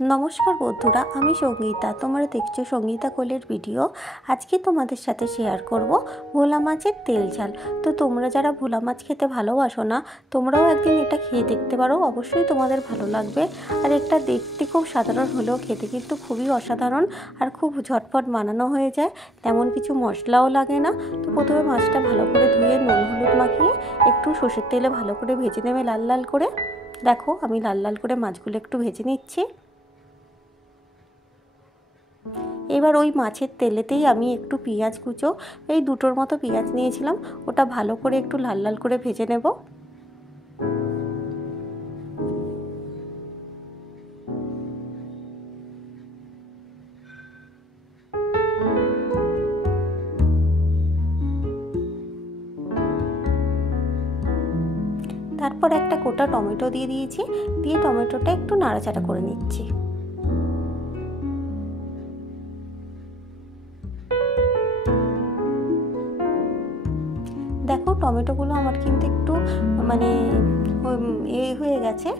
নমস্কার বন্ধুরা, আমি সঙ্গীতা। তোমরা দেখছো সঙ্গীতা কোলের ভিডিও। আজকে তোমাদের সাথে শেয়ার করব ভোলা মাছের তেল ঝাল। তো তোমরা যারা ভোলা মাছ খেতে ভালোবাসো না, তোমরাও একদিন এটা খেয়ে দেখতে পারো, অবশ্যই তোমাদের ভালো লাগবে। আর এটা দেখতে খুব সাধারণ হলেও খেতে কিন্তু খুবই অসাধারণ আর খুব ঝটপট বানানো হয়ে যায়, তেমন কিছু মশলাও লাগে না। তো প্রথমে মাছটা ভালো করে ধুয়ে নুন হলুদ মাখিয়ে একটু সর্ষের তেলে ভালো করে ভেজে নেবে লাল লাল করে। দেখো আমি লাল লাল করে মাছগুলো একটু ভেজে নিচ্ছি। এবার ওই মাছের তেলেতেই আমি একটু পেঁয়াজ কুচো, এই দুটোর মতো পেঁয়াজ নিয়েছিলাম, ওটা ভালো করে একটু লাল লাল করে ভেজে নেব। তারপর একটা গোটা টমেটো দিয়ে দিয়েছি, দিয়ে টমেটোটা একটু নাড়াচাড়া করে নিচ্ছি। দেখো টমেটোগুলো আমার কিন্তু একটু হয়ে গেছে,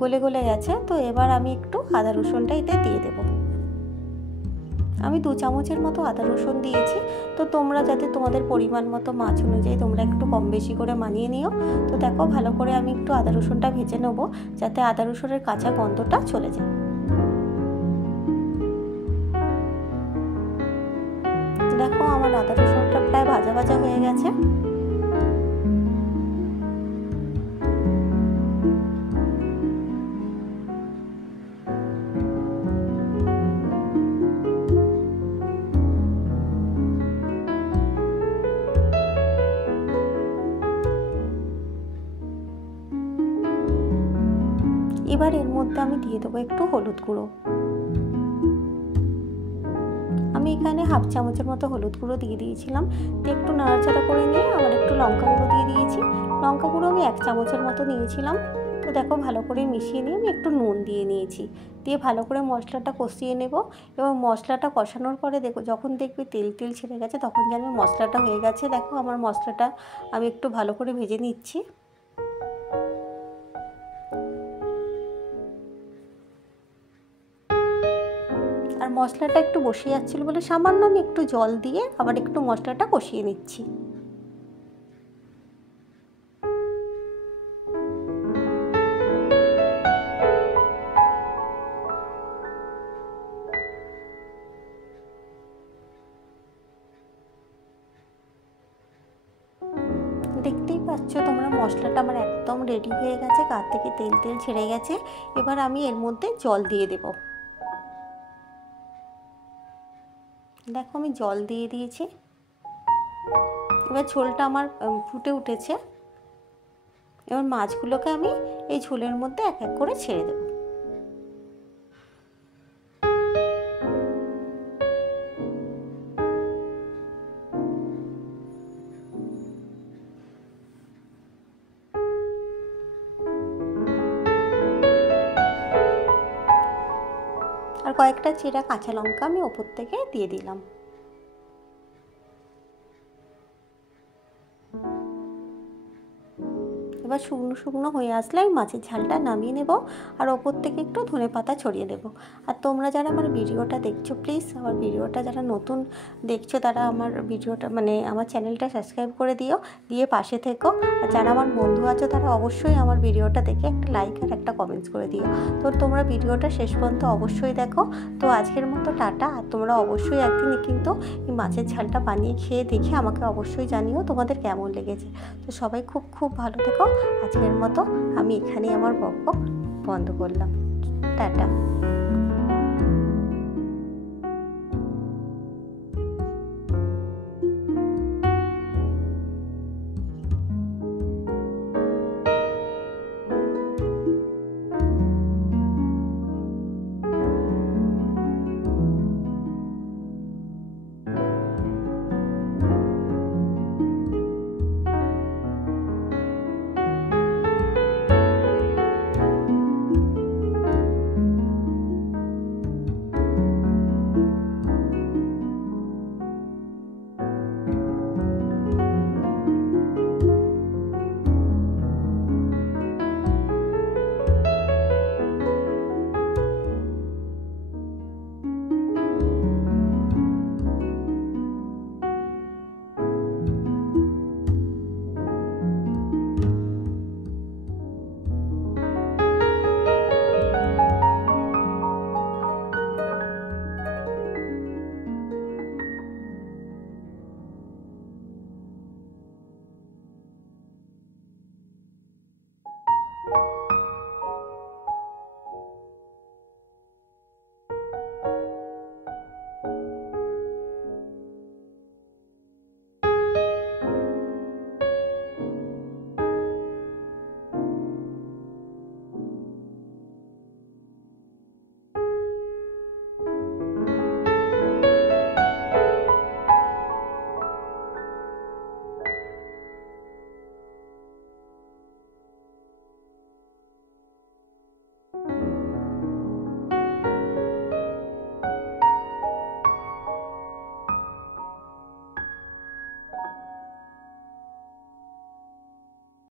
গলে গলে গেছে। তো এবার আমি একটু আদা রসুনটা এতে দিয়ে দেবো। আমি 2 চামচের মতো আদা রসুন দিয়েছি। তো তোমরা যাতে তোমাদের পরিমাণ মতো মাছ অনুযায়ী তোমরা একটু কম বেশি করে মানিয়ে নিও। তো দেখো ভালো করে আমি একটু আদা রসুনটা ভেজে নেব, যাতে আদা রসুনের কাঁচা গন্ধটা চলে যায়। দেখো আমার আদা রসুনটা প্রায় ভাজা ভাজা হয়ে গেছে। এবার এর মধ্যে আমি দিয়ে দেবো একটু হলুদ গুঁড়ো। আমি এখানে হাফ চামচের মতো হলুদ গুঁড়ো দিয়ে দিয়েছিলাম। দিয়ে একটু নাড়াচাড়া করে নিয়ে আবার একটু লঙ্কা গুঁড়ো দিয়ে দিয়েছি। লঙ্কা গুঁড়ো আমি 1 চামচের মতো নিয়েছিলাম। তো দেখো ভালো করে মিশিয়ে নিয়ে আমি একটু নুন দিয়ে নিয়েছি, দিয়ে ভালো করে মশলাটা কষিয়ে নেব। এবং মশলাটা কষানোর পরে দেখো যখন দেখবে তেল তেল ছেড়ে গেছে, তখন জানবে মশলাটা হয়ে গেছে। দেখো আমার মশলাটা আমি একটু ভালো করে ভেজে নিচ্ছি। আর মশলাটা একটু বসে যাচ্ছিলো বলে সামান্য আমি একটু জল দিয়ে আবার একটু মশলাটা কষিয়ে নিচ্ছি। দেখতেই পাচ্ছ তোমরা মশলাটা আমার একদম রেডি হয়ে গেছে, গা থেকে তেল তেল ছেড়ে গেছে। এবার আমি এর মধ্যে জল দিয়ে দেব। দেখো আমি জল দিয়ে দিয়েছি। এবার ঝোলটা আমার ফুটে উঠেছে। এবার মাছগুলোকে আমি এই ঝোলের মধ্যে এক এক করে ছেড়ে দেব। আর কয়েকটা চেরা কাঁচা লঙ্কা আমি ওপর থেকে দিয়ে দিলাম। এবার শুকনো শুকনো হয়ে আসলে আমি মাছের ঝালটা নামিয়ে নেব, আর ওপর থেকে একটু ধনেপাতা ছড়িয়ে দেবো। আর তোমরা যারা আমার ভিডিওটা দেখছো, প্লিজ আমার ভিডিওটা যারা নতুন দেখছো তারা আমার ভিডিওটা আমার চ্যানেলটা সাবস্ক্রাইব করে দিও, দিয়ে পাশে থেকো। আর যারা আমার বন্ধু আছো তারা অবশ্যই আমার ভিডিওটা দেখে একটা লাইক আর একটা কমেন্টস করে দিও। তো তোমরা ভিডিওটা শেষ পর্যন্ত অবশ্যই দেখো। তো আজকের মতো টাটা। আর তোমরা অবশ্যই একদিন কিন্তু এই মাছের ঝালটা বানিয়ে খেয়ে দেখে আমাকে অবশ্যই জানিও তোমাদের কেমন লেগেছে। তো সবাই খুব খুব ভালো থেকো। আজকের মতো আমি এখানেই আমার বকবক বন্ধ করলাম। টাটা।